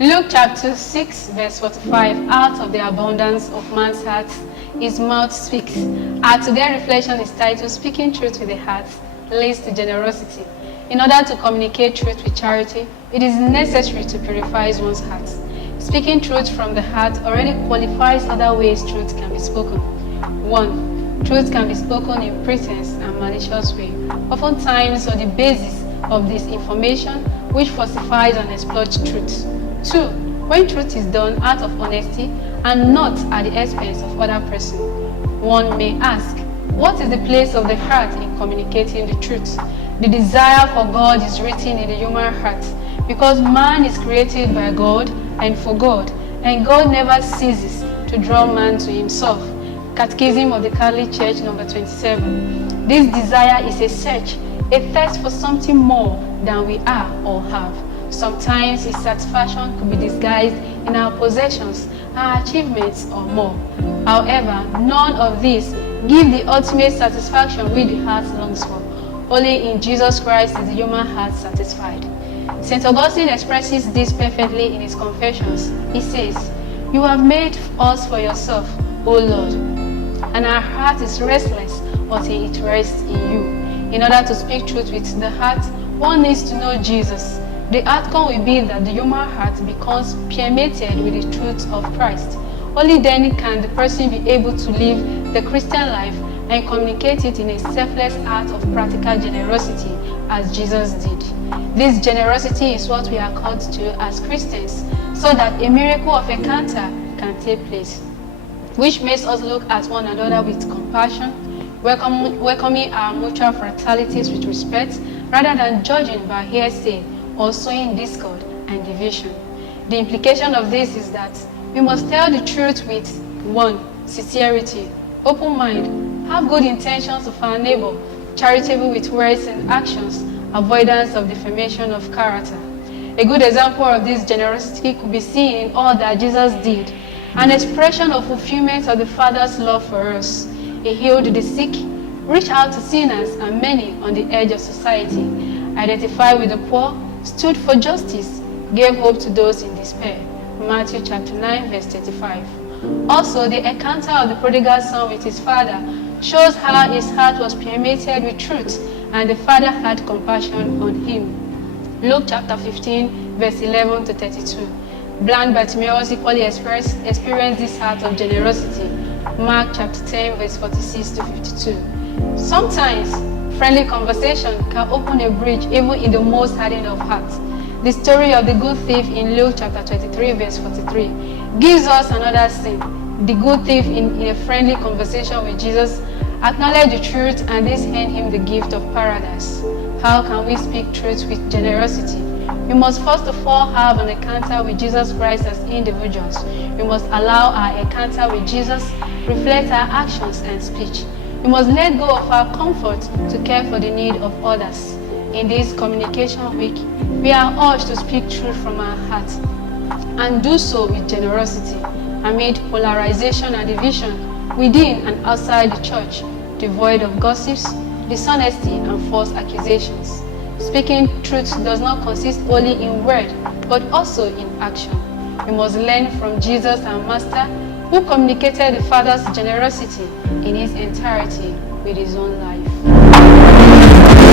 Luke chapter 6 verse 45, out of the abundance of man's heart, his mouth speaks. Our today's reflection is titled, Speaking Truth with the Heart Leads to Generosity. In order to communicate truth with charity, it is necessary to purify one's heart. Speaking truth from the heart already qualifies other ways truth can be spoken. 1. Truth can be spoken in pretense and malicious way, oftentimes on the basis of disinformation which falsifies and exploits truth. 2. When truth is done out of honesty and not at the expense of other person. One may ask, what is the place of the heart in communicating the truth? The desire for God is written in the human heart, because man is created by God and for God, and God never ceases to draw man to himself. Catechism of the Catholic Church, number 27. This desire is a search, a thirst for something more than we are or have. Sometimes its satisfaction could be disguised in our possessions, our achievements, or more. However, none of these give the ultimate satisfaction which the heart longs for. Only in Jesus Christ is the human heart satisfied. St. Augustine expresses this perfectly in his Confessions. He says, "You have made us for yourself, O Lord, and our heart is restless until it rests in you." In order to speak truth with the heart, one needs to know Jesus. The outcome will be that the human heart becomes permeated with the truth of Christ. Only then can the person be able to live the Christian life and communicate it in a selfless act of practical generosity as Jesus did. This generosity is what we are called to as Christians, so that a miracle of encounter can take place, which makes us look at one another with compassion, welcoming our mutual fraternities with respect, rather than judging by hearsay or sowing discord and division. The implication of this is that we must tell the truth with 1. Sincerity, open mind, have good intentions of our neighbor, charitable with words and actions, avoidance of defamation of character. A good example of this generosity could be seen in all that Jesus did, an expression of fulfillment of the Father's love for us. He healed the sick, reached out to sinners and many on the edge of society, identified with the poor, stood for justice, gave hope to those in despair. Matthew chapter 9 verse 35. Also, the encounter of the prodigal son with his father shows how his heart was permeated with truth and the father had compassion on him. Luke chapter 15 verse 11 to 32. Blind Bartimaeus equally experienced this heart of generosity. Mark chapter 10 verse 46 to 52. Sometimes friendly conversation can open a bridge even in the most hardened of hearts. The story of the good thief in Luke chapter 23 verse 43 gives us another scene. The good thief in a friendly conversation with Jesus acknowledged the truth and this earned him the gift of paradise. How can we speak truth with generosity? We must first of all have an encounter with Jesus Christ as individuals. We must allow our encounter with Jesus reflect our actions and speech. We must let go of our comfort to care for the need of others. In this communication week, we are urged to speak truth from our heart and do so with generosity amid polarization and division within and outside the church, devoid of gossips, dishonesty, and false accusations. Speaking truth does not consist only in word, but also in action. We must learn from Jesus, our Master, who communicated the Father's generosity in its entirety with his own life.